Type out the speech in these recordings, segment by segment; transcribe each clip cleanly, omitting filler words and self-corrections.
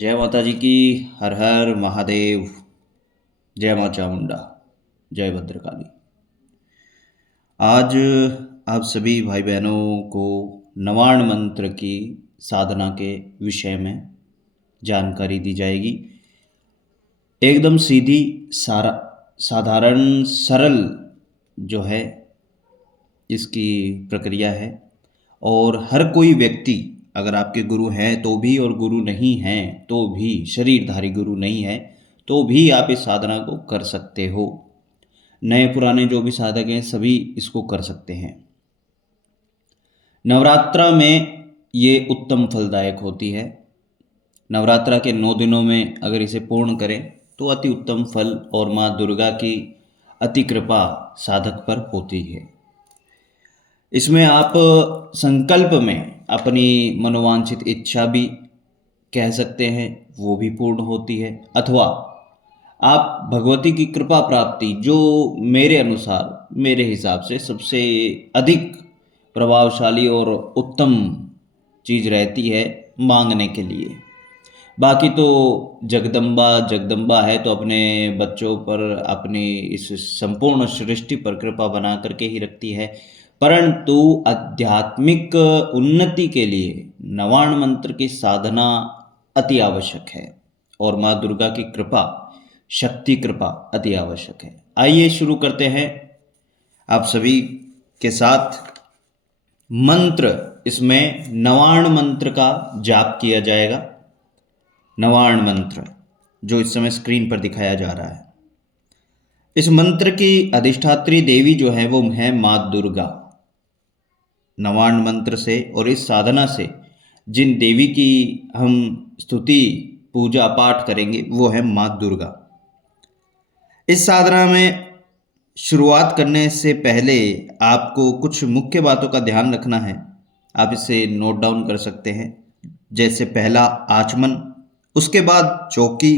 जय माता जी की। हर हर महादेव। जय मां चामुंडा। जय भद्रकाली। आज आप सभी भाई बहनों को नवार्ण मंत्र की साधना के विषय में जानकारी दी जाएगी। एकदम सीधी सारा साधारण सरल जो है इसकी प्रक्रिया है। और हर कोई व्यक्ति, अगर आपके गुरु हैं तो भी और गुरु नहीं हैं तो भी, शरीरधारी गुरु नहीं है तो भी आप इस साधना को कर सकते हो। नए पुराने जो भी साधक हैं सभी इसको कर सकते हैं। नवरात्रा में ये उत्तम फलदायक होती है। नवरात्रा के 9 दिनों में अगर इसे पूर्ण करें तो अति उत्तम फल और माँ दुर्गा की अति कृपा साधक पर होती है। इसमें आप संकल्प में अपनी मनोवांछित इच्छा भी कह सकते हैं, वो भी पूर्ण होती है। अथवा आप भगवती की कृपा प्राप्ति, जो मेरे अनुसार मेरे हिसाब से सबसे अधिक प्रभावशाली और उत्तम चीज़ रहती है मांगने के लिए। बाकी तो जगदम्बा जगदम्बा है तो अपने बच्चों पर, अपनी इस संपूर्ण सृष्टि पर कृपा बना करके ही रखती है। परंतु आध्यात्मिक उन्नति के लिए नवार्ण मंत्र की साधना अति आवश्यक है और माँ दुर्गा की कृपा, शक्ति कृपा अति आवश्यक है। आइए शुरू करते हैं आप सभी के साथ मंत्र। इसमें नवार्ण मंत्र का जाप किया जाएगा। नवार्ण मंत्र जो इस समय स्क्रीन पर दिखाया जा रहा है, इस मंत्र की अधिष्ठात्री देवी जो है वो है माँ दुर्गा। नवार्ण मंत्र से और इस साधना से जिन देवी की हम स्तुति पूजा पाठ करेंगे वो है माँ दुर्गा। इस साधना में शुरुआत करने से पहले आपको कुछ मुख्य बातों का ध्यान रखना है। आप इसे नोट डाउन कर सकते हैं। जैसे पहला आचमन, उसके बाद चौकी,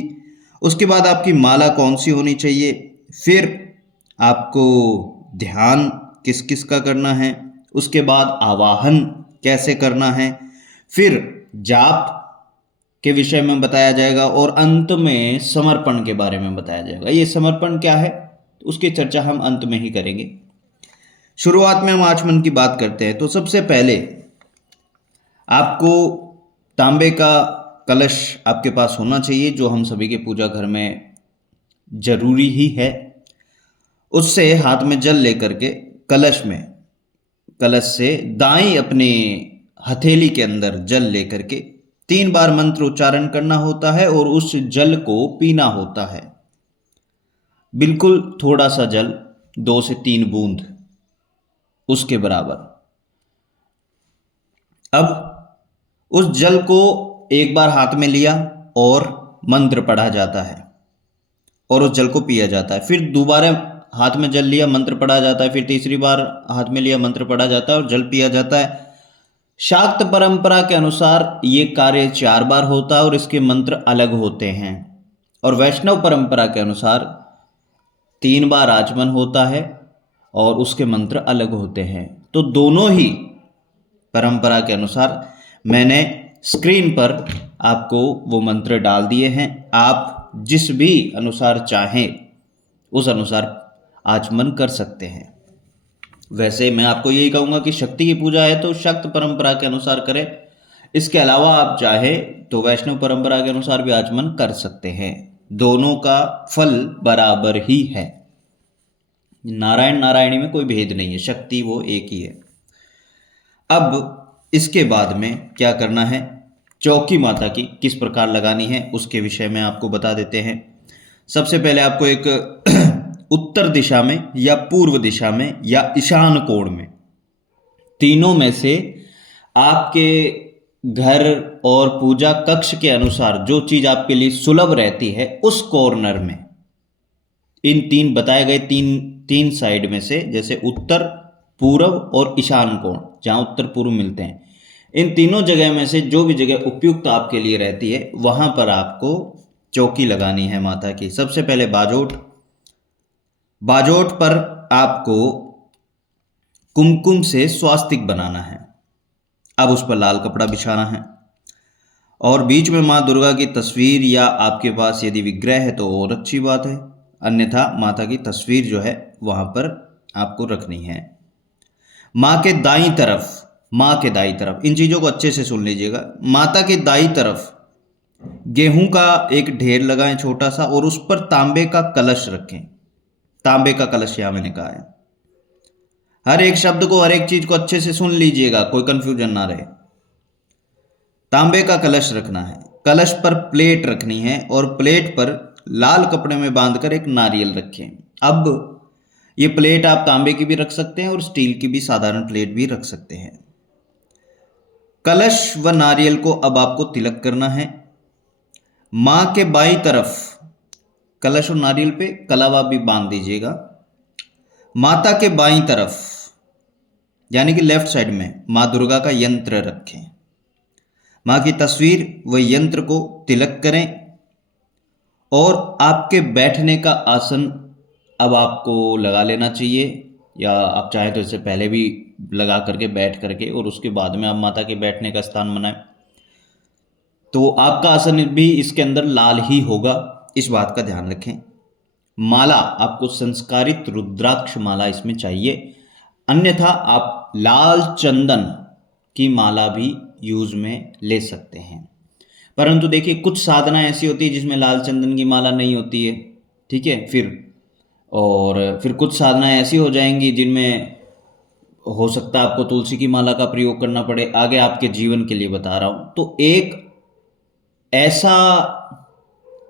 उसके बाद आपकी माला कौन सी होनी चाहिए, फिर आपको ध्यान किस किस का करना है, उसके बाद आवाहन कैसे करना है, फिर जाप के विषय में बताया जाएगा और अंत में समर्पण के बारे में बताया जाएगा। ये समर्पण क्या है उसकी चर्चा हम अंत में ही करेंगे। शुरुआत में हम आचमन की बात करते हैं तो सबसे पहले आपको तांबे का कलश आपके पास होना चाहिए, जो हम सभी के पूजा घर में जरूरी ही है। उससे हाथ में जल लेकर के कलश से दाईं अपने हथेली के अंदर जल लेकर के 3 बार मंत्र उच्चारण करना होता है और उस जल को पीना होता है। बिल्कुल थोड़ा सा जल, 2 से 3 बूंद उसके बराबर। अब उस जल को एक बार हाथ में लिया और मंत्र पढ़ा जाता है और उस जल को पिया जाता है। फिर दोबारा हाथ में जल लिया, मंत्र पढ़ा जाता है। फिर तीसरी बार हाथ में लिया, मंत्र पढ़ा जाता है और जल पिया जाता है। शाक्त परंपरा के अनुसार ये कार्य 4 बार होता है और इसके मंत्र अलग होते हैं। और वैष्णव परंपरा के अनुसार 3 बार आचमन होता है और उसके मंत्र अलग होते हैं। तो दोनों ही परंपरा के अनुसार मैंने स्क्रीन पर आपको वो मंत्र डाल दिए हैं। आप जिस भी अनुसार चाहें उस अनुसार आचमन कर सकते हैं। वैसे मैं आपको यही कहूँगा कि शक्ति की पूजा है तो शक्त परंपरा के अनुसार करें। इसके अलावा आप चाहे तो वैष्णव परंपरा के अनुसार भी आचमन कर सकते हैं। दोनों का फल बराबर ही है। नारायण नारायणी में कोई भेद नहीं है, शक्ति वो एक ही है। अब इसके बाद में क्या करना है, चौकी माता की किस प्रकार लगानी है उसके विषय में आपको बता देते हैं। सबसे पहले आपको एक उत्तर दिशा में या पूर्व दिशा में या ईशान कोण में, तीनों में से आपके घर और पूजा कक्ष के अनुसार जो चीज आपके लिए सुलभ रहती है उस कॉर्नर में, इन 3 बताए गए तीन साइड में से, जैसे उत्तर, पूर्व और ईशान कोण, जहां उत्तर पूर्व मिलते हैं, इन तीनों जगह में से जो भी जगह उपयुक्त आपके लिए रहती है वहां पर आपको चौकी लगानी है माता की। सबसे पहले बाजोट पर आपको कुमकुम से स्वास्तिक बनाना है। अब उस पर लाल कपड़ा बिछाना है और बीच में माँ दुर्गा की तस्वीर या आपके पास यदि विग्रह है तो और अच्छी बात है, अन्यथा माता की तस्वीर जो है वहाँ पर आपको रखनी है। माँ के दाईं तरफ, माँ के दाईं तरफ, इन चीज़ों को अच्छे से सुन लीजिएगा, माता के दाईं तरफ गेहूं का एक ढेर लगाएं छोटा सा, और उस पर तांबे का कलश रखें। तांबे का कलश यहाँ मैंने कहा है। हर एक शब्द को, हर एक चीज को अच्छे से सुन लीजिएगा, कोई कंफ्यूजन ना रहे। तांबे का कलश रखना है, कलश पर प्लेट रखनी है और प्लेट पर लाल कपड़े में बांधकर एक नारियल रखें। अब ये प्लेट आप तांबे की भी रख सकते हैं और स्टील की भी साधारण प्लेट भी रख सकते हैं। कलश व नारियल को अब आपको तिलक करना है। माँ के बाईं तरफ कलश और नारियल पे कलावा भी बांध दीजिएगा। माता के बाईं तरफ यानी कि लेफ्ट साइड में माँ दुर्गा का यंत्र रखें। माँ की तस्वीर व यंत्र को तिलक करें और आपके बैठने का आसन अब आपको लगा लेना चाहिए, या आप चाहें तो इससे पहले भी लगा करके बैठ करके और उसके बाद में आप माता के बैठने का स्थान बनाएं। तो आपका आसन भी इसके अंदर लाल ही होगा, इस बात का ध्यान रखें। माला आपको संस्कारित रुद्राक्ष माला इसमें चाहिए, अन्यथा आप लाल चंदन की माला भी यूज में ले सकते हैं। परंतु देखिए, कुछ साधना ऐसी होती है जिसमें लाल चंदन की माला नहीं होती है, ठीक है। फिर कुछ साधना ऐसी हो जाएंगी जिनमें हो सकता है आपको तुलसी की माला का प्रयोग करना पड़े। आगे आपके जीवन के लिए बता रहा हूं। तो एक ऐसा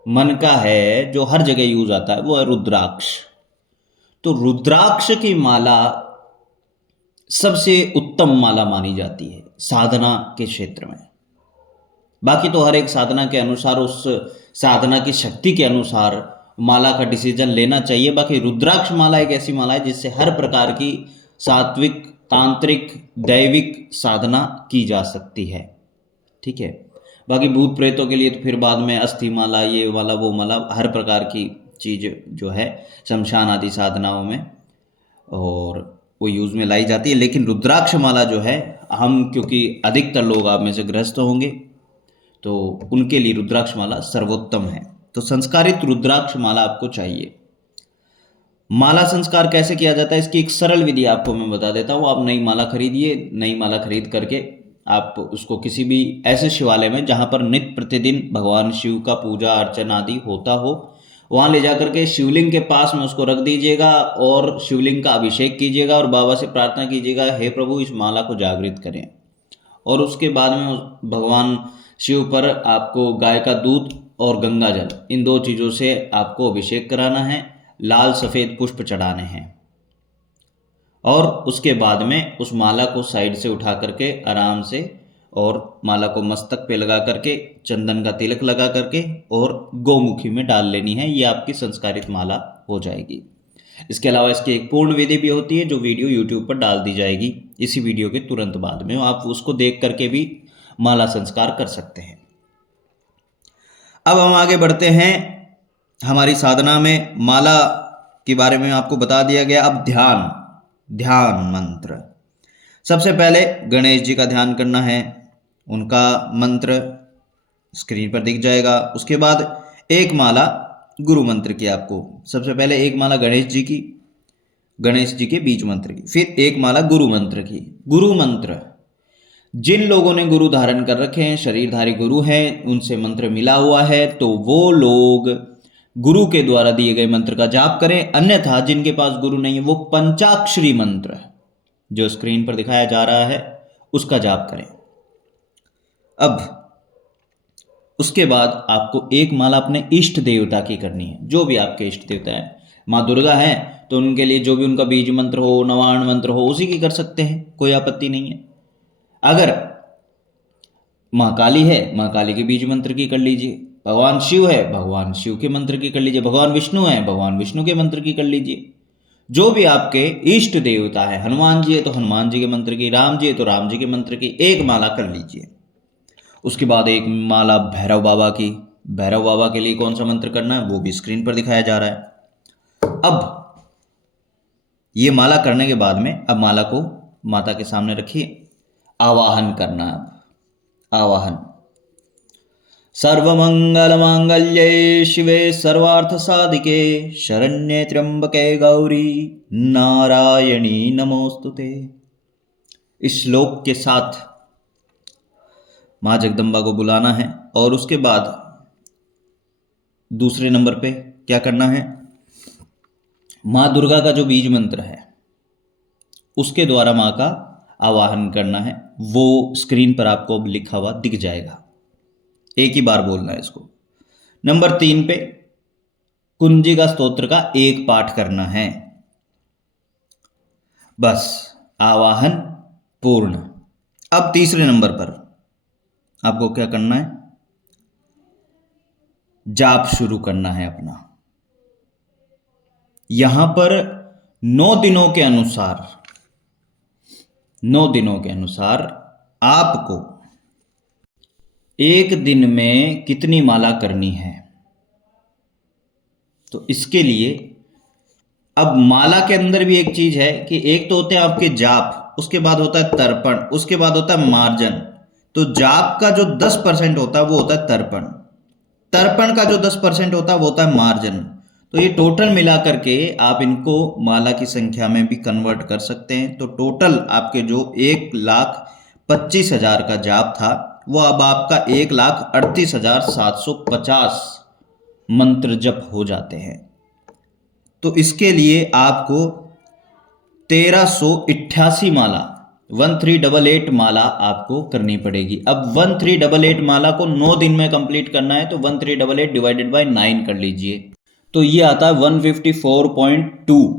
मन का है जो हर जगह यूज आता है, वो है रुद्राक्ष। तो रुद्राक्ष की माला सबसे उत्तम माला मानी जाती है साधना के क्षेत्र में। बाकी तो हर एक साधना के अनुसार, उस साधना की शक्ति के अनुसार माला का डिसीजन लेना चाहिए। बाकी रुद्राक्ष माला एक ऐसी माला है जिससे हर प्रकार की सात्विक, तांत्रिक, दैविक साधना की जा सकती है, ठीक है। बाकी भूत प्रेतों के लिए तो फिर बाद में अस्थि माला, ये वाला वो माला, हर प्रकार की चीज़ जो है शमशान आदि साधनाओं में और वो यूज में लाई जाती है। लेकिन रुद्राक्ष माला जो है, हम क्योंकि अधिकतर लोग आप में से गृहस्थ होंगे तो उनके लिए रुद्राक्ष माला सर्वोत्तम है। तो संस्कारित रुद्राक्ष माला आपको चाहिए। माला संस्कार कैसे किया जाता है, इसकी एक सरल विधि आपको मैं बता देता हूँ। आप नई माला खरीदिए, नई माला खरीद करके आप उसको किसी भी ऐसे शिवालय में जहाँ पर नित्य प्रतिदिन भगवान शिव का पूजा अर्चना आदि होता हो, वहाँ ले जा करके शिवलिंग के पास में उसको रख दीजिएगा और शिवलिंग का अभिषेक कीजिएगा और बाबा से प्रार्थना कीजिएगा, हे प्रभु इस माला को जागृत करें। और उसके बाद में भगवान शिव पर आपको गाय का दूध और गंगा जल, इन दो चीज़ों से आपको अभिषेक कराना है, लाल सफ़ेद पुष्प चढ़ाने हैं। और उसके बाद में उस माला को साइड से उठा करके आराम से, और माला को मस्तक पे लगा करके चंदन का तिलक लगा करके और गौमुखी में डाल लेनी है। ये आपकी संस्कारित माला हो जाएगी। इसके अलावा इसकी एक पूर्ण विधि भी होती है जो वीडियो यूट्यूब पर डाल दी जाएगी इसी वीडियो के तुरंत बाद में, आप उसको देख करके भी माला संस्कार कर सकते हैं। अब हम आगे बढ़ते हैं हमारी साधना में। माला के बारे में आपको बता दिया गया। अब ध्यान मंत्र, सबसे पहले गणेश जी का ध्यान करना है, उनका मंत्र स्क्रीन पर दिख जाएगा। उसके बाद एक माला गुरु मंत्र की, आपको सबसे पहले एक माला गणेश जी के बीज मंत्र की, फिर एक माला गुरु मंत्र की। गुरु मंत्र, जिन लोगों ने गुरु धारण कर रखे हैं, शरीरधारी गुरु हैं, उनसे मंत्र मिला हुआ है, तो वो लोग गुरु के द्वारा दिए गए मंत्र का जाप करें। अन्यथा जिनके पास गुरु नहीं है वो पंचाक्षरी मंत्र जो स्क्रीन पर दिखाया जा रहा है उसका जाप करें। अब उसके बाद आपको एक माला अपने इष्ट देवता की करनी है, जो भी आपके इष्ट देवता है। माँ दुर्गा है तो उनके लिए जो भी उनका बीज मंत्र हो, नवाण मंत्र हो, उसी की कर सकते हैं, कोई आपत्ति नहीं है। अगर माँ काली है, माँ काली के बीज मंत्र की कर लीजिए। भगवान शिव है, भगवान शिव के मंत्र की कर लीजिए। भगवान विष्णु है, भगवान विष्णु के मंत्र की कर लीजिए। जो भी आपके इष्ट देवता है, हनुमान जी है तो हनुमान जी के मंत्र की, राम जी है तो राम जी के मंत्र की एक माला कर लीजिए। उसके बाद एक माला भैरव बाबा की। भैरव बाबा के लिए कौन सा मंत्र करना है वो भी स्क्रीन पर दिखाया जा रहा है। अब ये माला करने के बाद में अब माला को माता के सामने रखिए, आवाहन करना है। आवाहन, सर्वमंगलमांगल्ये शिवे सर्वार्थसाधिके शरण्ये त्र्यंबके गौरी नारायणी नमोस्तुते। इस श्लोक के साथ माँ जगदम्बा को बुलाना है और उसके बाद दूसरे नंबर पे क्या करना है, माँ दुर्गा का जो बीज मंत्र है उसके द्वारा माँ का आवाहन करना है। वो स्क्रीन पर आपको लिखा हुआ दिख जाएगा, एक ही बार बोलना है इसको। नंबर 3 पे कुंजिका स्तोत्र का एक पाठ करना है। बस आवाहन पूर्ण। अब तीसरे नंबर पर आपको क्या करना है, जाप शुरू करना है अपना। यहां पर 9 दिनों के अनुसार 9 दिनों के अनुसार आपको एक दिन में कितनी माला करनी है, तो इसके लिए अब माला के अंदर भी एक चीज है कि एक तो होते हैं आपके जाप, उसके बाद होता है तर्पण, उसके बाद होता है मार्जन। तो जाप का जो 10% होता है वो होता है तर्पण, तर्पण का जो 10% होता है वो होता है मार्जन। तो ये टोटल मिला करके आप इनको माला की संख्या में भी कन्वर्ट कर सकते हैं। तो टोटल आपके जो 1,25,000 का जाप था वो अब आपका 1,38,750 मंत्र जप हो जाते हैं। तो इसके लिए आपको 1388 माला 1388 माला आपको करनी पड़ेगी। अब 1388 माला को 9 दिन में कंप्लीट करना है, तो 1388 डिवाइडेड बाय 9 कर लीजिए, तो ये आता है 154.2।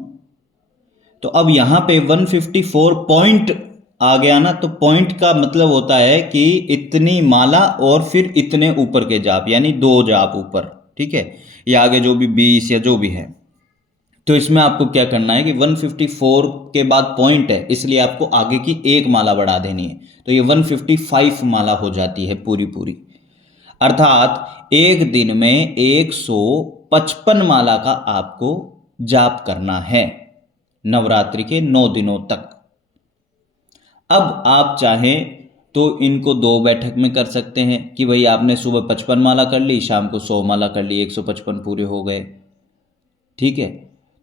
तो अब यहां पे 154 पॉइंट आ गया ना, तो पॉइंट का मतलब होता है कि इतनी माला और फिर इतने ऊपर के जाप, यानी 2 जाप ऊपर, ठीक है, या आगे जो भी 20 या जो भी है। तो इसमें आपको क्या करना है कि 154 के बाद पॉइंट है, इसलिए आपको आगे की एक माला बढ़ा देनी है, तो ये 155 माला हो जाती है पूरी पूरी। अर्थात एक दिन में 155 माला का आपको जाप करना है नवरात्रि के 9 दिनों तक। अब आप चाहें तो इनको 2 बैठक में कर सकते हैं कि भाई आपने सुबह 55 माला कर ली, शाम को 100 माला कर ली, 155 पूरे हो गए, ठीक है।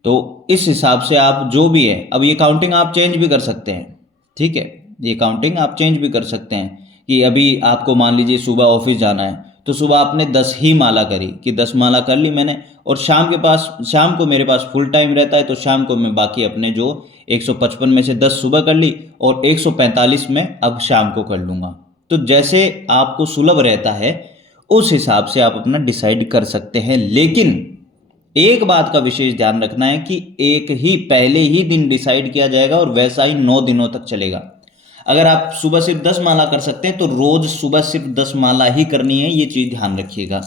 तो इस हिसाब से आप जो भी है, अब ये काउंटिंग आप चेंज भी कर सकते हैं, ठीक है, ये काउंटिंग आप चेंज भी कर सकते हैं कि अभी आपको मान लीजिए सुबह ऑफिस जाना है, तो सुबह आपने 10 ही माला करी कि 10 माला कर ली मैंने, और शाम को मेरे पास फुल टाइम रहता है, तो शाम को मैं बाकी अपने जो 155 में से 10 सुबह कर ली और 145 में अब शाम को कर लूँगा। तो जैसे आपको सुलभ रहता है उस हिसाब से आप अपना डिसाइड कर सकते हैं। लेकिन एक बात का विशेष ध्यान रखना है कि एक ही पहले ही दिन डिसाइड किया जाएगा और वैसा ही 9 दिनों तक चलेगा। अगर आप सुबह सिर्फ 10 माला कर सकते हैं तो रोज सुबह सिर्फ 10 माला ही करनी है, ये चीज ध्यान रखिएगा।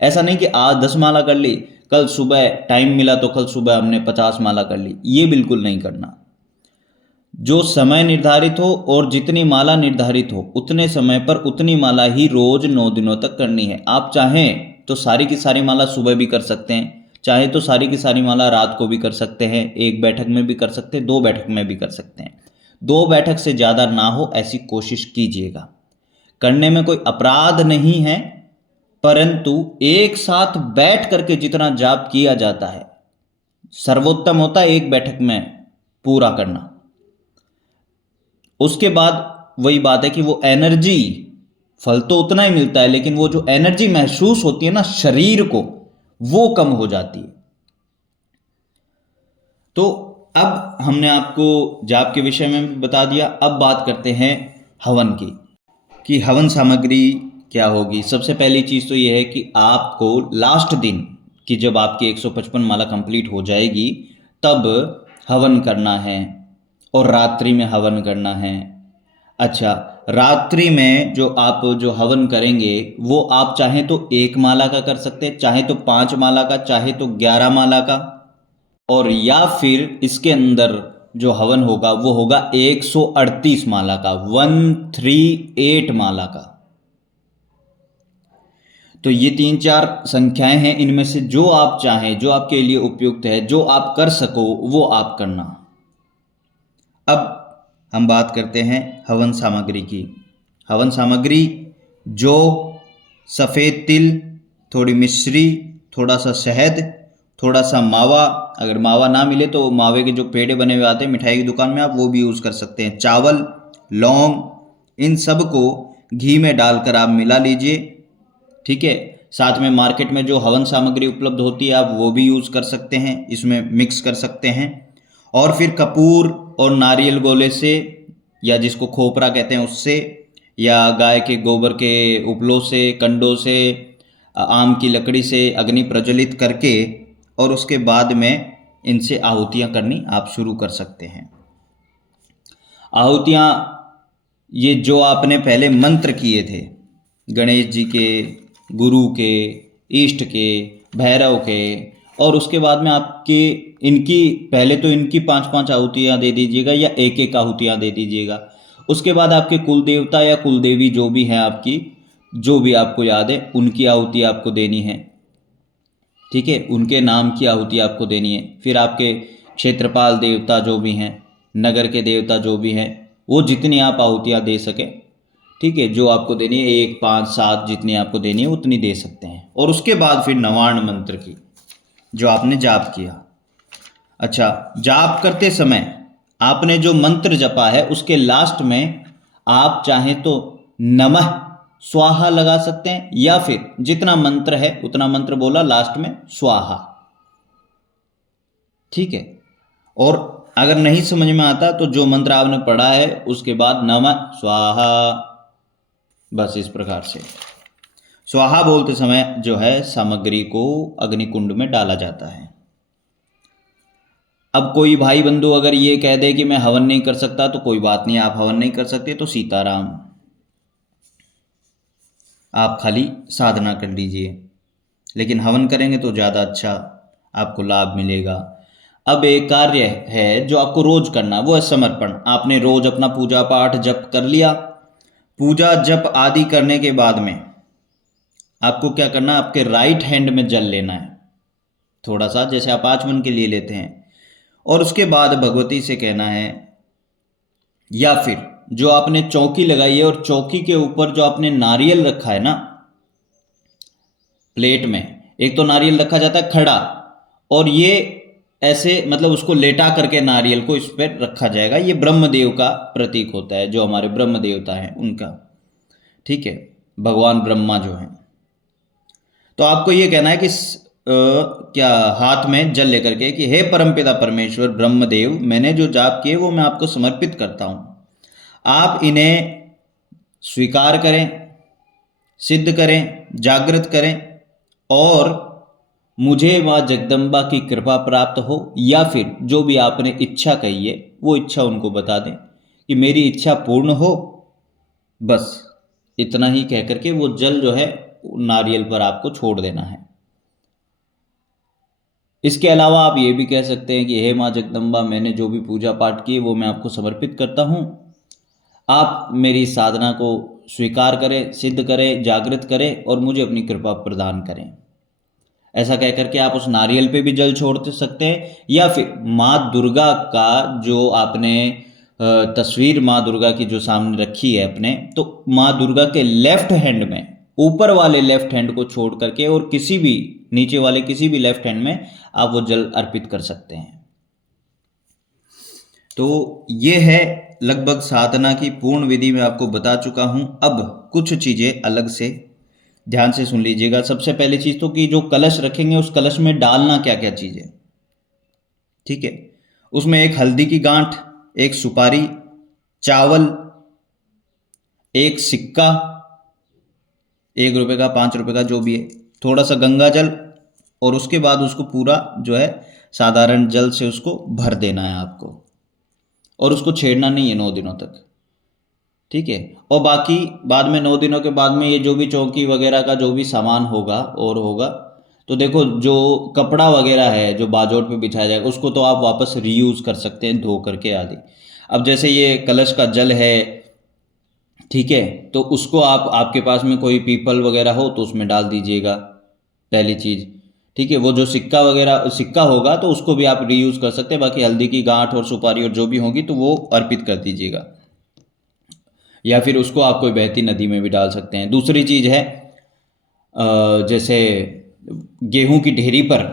ऐसा नहीं कि आज 10 माला कर ली, कल सुबह टाइम मिला तो कल सुबह हमने 50 माला कर ली, ये बिल्कुल नहीं करना। जो समय निर्धारित हो और जितनी माला निर्धारित हो उतने समय पर उतनी माला ही रोज 9 दिनों तक करनी है। आप चाहें तो सारी की सारी माला सुबह भी कर सकते हैं, चाहे तो सारी की सारी माला रात को भी कर सकते हैं, एक बैठक में भी कर सकते हैं, 2 बैठक में भी कर सकते हैं। 2 बैठक से ज़्यादा ना हो ऐसी कोशिश कीजिएगा। करने में कोई अपराध नहीं है, परंतु एक साथ बैठ करके जितना जाप किया जाता है सर्वोत्तम होता है एक बैठक में पूरा करना। उसके बाद वही बात है कि वो एनर्जी, फल तो उतना ही मिलता है लेकिन वो जो एनर्जी महसूस होती है ना शरीर को, वो कम हो जाती है। तो अब हमने आपको जाप के विषय में भी बता दिया। अब बात करते हैं हवन की, कि हवन सामग्री क्या होगी। सबसे पहली चीज़ तो ये है कि आपको लास्ट दिन की जब आपकी 155 माला कंप्लीट हो जाएगी तब हवन करना है और रात्रि में हवन करना है। अच्छा, रात्रि में जो आप जो हवन करेंगे वो आप चाहें तो 1 माला का कर सकते हैं, चाहे तो 5 माला का, चाहे तो 11 माला का, और या फिर इसके अंदर जो हवन होगा वो होगा 138 माला का, 138 माला का। तो ये 3-4 संख्याएं हैं, इनमें से जो आप चाहें, जो आपके लिए उपयुक्त है, जो आप कर सको वो आप करना। अब हम बात करते हैं हवन सामग्री की। हवन सामग्री जो सफ़ेद तिल, थोड़ी मिश्री, थोड़ा सा शहद, थोड़ा सा मावा, अगर मावा ना मिले तो मावे के जो पेड़े बने हुए आते हैं मिठाई की दुकान में, आप वो भी यूज़ कर सकते हैं। चावल, लौंग, इन सब को घी में डालकर आप मिला लीजिए। ठीक है। साथ में मार्केट में जो हवन सामग्री उपलब्ध होती है आप वो भी यूज़ कर सकते हैं, इसमें मिक्स कर सकते हैं। और फिर कपूर और नारियल गोले से, या जिसको खोपरा कहते हैं उससे, या गाय के गोबर के उपलों से, कंडों से, आम की लकड़ी से अग्नि प्रज्वलित करके और उसके बाद में इनसे आहुतियाँ करनी आप शुरू कर सकते हैं। आहुतियाँ, ये जो आपने पहले मंत्र किए थे गणेश जी के, गुरु के, इष्ट के, भैरव के, और उसके बाद में आपके इनकी, पहले तो इनकी 5-5 आहुतियाँ दे दीजिएगा या एक एक आहुतियाँ दे दीजिएगा। उसके बाद आपके कुल देवता या कुल देवी जो भी हैं आपकी, जो भी आपको याद है उनकी आहुति आपको देनी है। ठीक है, उनके नाम की आहुति आपको देनी है। फिर आपके क्षेत्रपाल देवता जो भी हैं, नगर के देवता जो भी हैं, वो जितनी आप आहुतियाँ दे सकें, ठीक है, जो आपको देनी है 1, 5, 7 जितनी आपको देनी है उतनी दे सकते हैं। और उसके बाद फिर नवार्ण मंत्र की, जो आपने जाप किया। अच्छा, जाप करते समय आपने जो मंत्र जपा है उसके लास्ट में आप चाहें तो नमः स्वाहा लगा सकते हैं, या फिर जितना मंत्र है उतना मंत्र बोला, लास्ट में स्वाहा। ठीक है। और अगर नहीं समझ में आता तो जो मंत्र आपने पढ़ा है उसके बाद नमः स्वाहा, बस इस प्रकार से स्वाहा बोलते समय जो है सामग्री को अग्निकुंड में डाला जाता है। अब कोई भाई बंधु अगर ये कह दे कि मैं हवन नहीं कर सकता, तो कोई बात नहीं, आप हवन नहीं कर सकते तो सीताराम, आप खाली साधना कर लीजिए, लेकिन हवन करेंगे तो ज़्यादा अच्छा आपको लाभ मिलेगा। अब एक कार्य है जो आपको रोज करना, वो है समर्पण। आपने रोज अपना पूजा पाठ जप कर लिया। पूजा जप आदि करने के बाद में आपको क्या करना, आपके राइट हैंड में जल लेना है थोड़ा सा, जैसे आप आचमन के लिए लेते हैं। और उसके बाद भगवती से कहना है, या फिर जो आपने चौकी लगाई है और चौकी के ऊपर जो आपने नारियल रखा है ना प्लेट में, एक तो नारियल रखा जाता है खड़ा, और ये ऐसे मतलब उसको लेटा करके नारियल को इस पर रखा जाएगा। ये ब्रह्मदेव का प्रतीक होता है, जो हमारे ब्रह्म देवता हैं उनका। ठीक है, भगवान ब्रह्मा जो हैं। तो आपको ये कहना है कि क्या हाथ में जल लेकर के कि हे परमपिता परमेश्वर ब्रह्मदेव, मैंने जो जाप किए वो मैं आपको समर्पित करता हूँ। आप इन्हें स्वीकार करें, सिद्ध करें, जागृत करें, और मुझे माँ जगदम्बा की कृपा प्राप्त हो, या फिर जो भी आपने इच्छा कही है वो इच्छा उनको बता दें कि मेरी इच्छा पूर्ण हो। बस इतना ही कह करके वो जल जो है नारियल पर आपको छोड़ देना है। इसके अलावा आप ये भी कह सकते हैं कि हे माँ जगदम्बा, मैंने जो भी पूजा पाठ की वो मैं आपको समर्पित करता हूँ। आप मेरी साधना को स्वीकार करें, सिद्ध करें, जागृत करें और मुझे अपनी कृपा प्रदान करें। ऐसा कह करके आप उस नारियल पे भी जल छोड़ सकते हैं, या फिर माँ दुर्गा का जो आपने तस्वीर माँ दुर्गा की जो सामने रखी है अपने, तो माँ दुर्गा के लेफ्ट हैंड में, ऊपर वाले लेफ्ट हैंड को छोड़ करके और किसी भी नीचे वाले किसी भी लेफ्ट हैंड में आप वो जल अर्पित कर सकते हैं। तो ये है लगभग साधना की पूर्ण विधि मैं आपको बता चुका हूँ। अब कुछ चीज़ें अलग से ध्यान से सुन लीजिएगा। सबसे पहली चीज़ तो कि जो कलश रखेंगे उस कलश में डालना क्या क्या चीज़ है। ठीक है, उसमें एक हल्दी की गांठ, एक सुपारी, चावल, एक सिक्का, 1 रुपये का, 5 रुपये का, जो भी है, थोड़ा सा गंगा जल, और उसके बाद उसको पूरा जो है साधारण जल से उसको भर देना है आपको, और उसको छेड़ना नहीं है 9 दिनों तक। ठीक है, और बाकी बाद में 9 दिनों के बाद में ये जो भी चौकी वगैरह का जो भी सामान होगा और होगा, तो देखो जो कपड़ा वगैरह है जो बाजोट पे बिछाया जाएगा उसको तो आप वापस रीयूज़ कर सकते हैं धो करके आदि। अब जैसे ये कलश का जल है, ठीक है, तो उसको आप, आपके पास में कोई पीपल वगैरह हो तो उसमें डाल दीजिएगा, पहली चीज़। ठीक है, वो जो सिक्का वगैरह सिक्का होगा तो उसको भी आप रीयूज़ कर सकते हैं। बाकी हल्दी की गांठ और सुपारी और जो भी होगी तो वो अर्पित कर दीजिएगा, या फिर उसको आप कोई बहती नदी में भी डाल सकते हैं। दूसरी चीज़ है जैसे गेहूं की ढेरी पर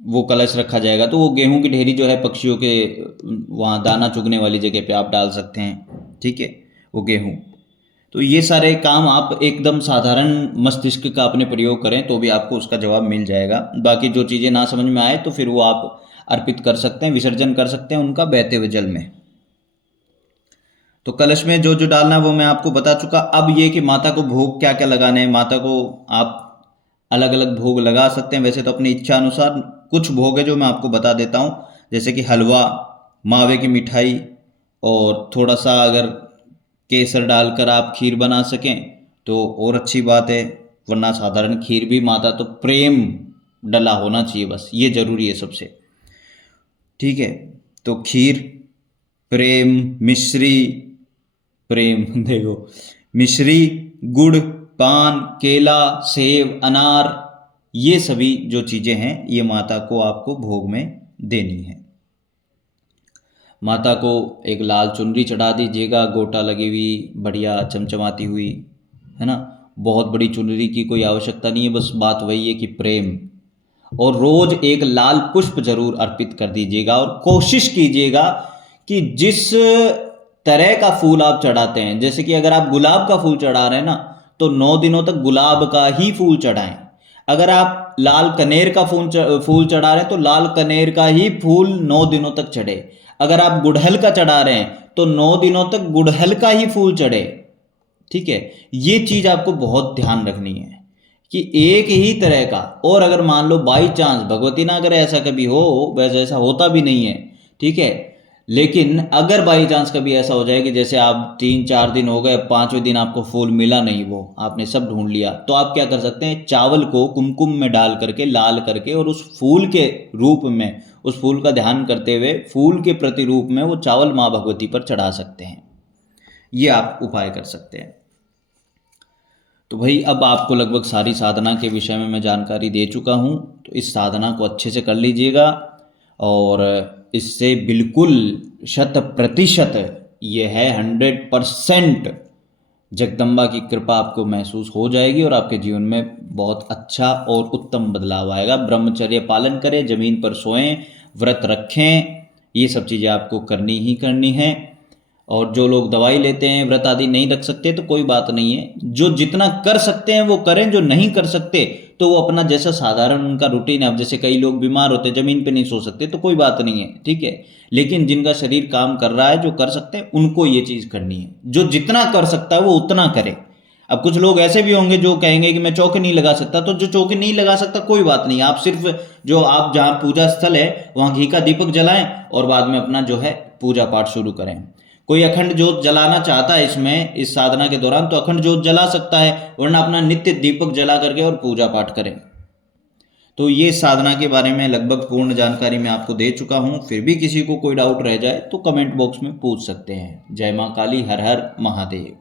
वो कलश रखा जाएगा, तो वो गेहूं की ढेरी जो है पक्षियों के वहाँ दाना चुगने वाली जगह पे आप डाल सकते हैं, ठीक है, वो गेहूं। तो ये सारे काम आप एकदम साधारण मस्तिष्क का अपने प्रयोग करें तो भी आपको उसका जवाब मिल जाएगा। बाकी जो चीज़ें ना समझ में आए तो फिर वो आप अर्पित कर सकते हैं, विसर्जन कर सकते हैं उनका बहते हुए जल में। तो कलश में जो जो डालना है वो मैं आपको बता चुका। अब ये कि माता को भोग क्या क्या लगाने हैं, माता को आप अलग अलग भोग लगा सकते हैं वैसे तो अपनी इच्छा अनुसार। कुछ भोग है जो मैं आपको बता देता हूँ, जैसे कि हलवा, मावे की मिठाई, और थोड़ा सा अगर केसर डालकर आप खीर बना सकें तो और अच्छी बात है, वरना साधारण खीर भी, माता तो प्रेम डला होना चाहिए, बस ये जरूरी है सबसे, ठीक है। तो खीर, प्रेम, मिश्री, प्रेम देखो, मिश्री, गुड़, पान, केला, सेब, अनार, ये सभी जो चीज़ें हैं ये माता को आपको भोग में देनी है। माता को एक लाल चुनरी चढ़ा दीजिएगा, गोटा लगी हुई, बढ़िया चमचमाती हुई, है ना। बहुत बड़ी चुनरी की कोई आवश्यकता नहीं है, बस बात वही है कि प्रेम। और रोज एक लाल पुष्प जरूर अर्पित कर दीजिएगा, और कोशिश कीजिएगा कि जिस तरह का फूल आप चढ़ाते हैं, जैसे कि अगर आप गुलाब का फूल चढ़ा रहे हैं ना, तो 9 दिनों तक गुलाब का ही फूल चढ़ाएं। अगर आप लाल कनेर का फूल चढ़ा रहे हैं तो लाल कनेर का ही फूल 9 दिनों तक चढ़े। अगर आप गुड़हल का चढ़ा रहे हैं तो 9 दिनों तक गुड़हल का ही फूल चढ़े, ठीक है। ये चीज आपको बहुत ध्यान रखनी है कि एक ही तरह का। और अगर मान लो बाई चांस, भगवती ना करे ऐसा कभी हो, वैसे ऐसा होता भी नहीं है, ठीक है, लेकिन अगर बाई चांस कभी ऐसा हो जाए कि जैसे आप 3-4 दिन हो गए, 5वें दिन आपको फूल मिला नहीं, वो आपने सब ढूंढ लिया, तो आप क्या कर सकते हैं, चावल को कुमकुम में डाल करके, लाल करके, और उस फूल के रूप में, उस फूल का ध्यान करते हुए फूल के प्रतिरूप में वो चावल माँ भगवती पर चढ़ा सकते हैं। ये आप उपाय कर सकते हैं। तो भाई अब आपको लगभग सारी साधना के विषय में मैं जानकारी दे चुका हूँ, तो इस साधना को अच्छे से कर लीजिएगा, और इससे बिल्कुल 100% ये है 100% जगदम्बा की कृपा आपको महसूस हो जाएगी, और आपके जीवन में बहुत अच्छा और उत्तम बदलाव आएगा। ब्रह्मचर्य पालन करें, जमीन पर सोएं, व्रत रखें, ये सब चीज़ें आपको करनी ही करनी है। और जो लोग दवाई लेते हैं, व्रत आदि नहीं रख सकते, तो कोई बात नहीं है, जो जितना कर सकते हैं वो करें, जो नहीं कर सकते तो वो अपना जैसा साधारण उनका रूटीन है। अब जैसे कई लोग बीमार होते हैं, जमीन पे नहीं सो सकते, तो कोई बात नहीं है, ठीक है, लेकिन जिनका शरीर काम कर रहा है, जो कर सकते हैं, उनको ये चीज़ करनी है। जो जितना कर सकता है वो उतना करे। अब कुछ लोग ऐसे भी होंगे जो कहेंगे कि मैं चौकी नहीं लगा सकता, तो जो चौकी नहीं लगा सकता कोई बात नहीं, आप सिर्फ जो आप जहाँ पूजा स्थल है वहाँ घी का दीपक जलाएं, और बाद में अपना जो है पूजा पाठ शुरू करें। कोई अखंड ज्योत जलाना चाहता है इसमें, इस साधना के दौरान, तो अखंड ज्योत जला सकता है, वरना अपना नित्य दीपक जला करके और पूजा पाठ करें। तो ये साधना के बारे में लगभग पूर्ण जानकारी मैं आपको दे चुका हूँ। फिर भी किसी को कोई डाउट रह जाए तो कमेंट बॉक्स में पूछ सकते हैं। जय माँ काली, हर हर महादेव।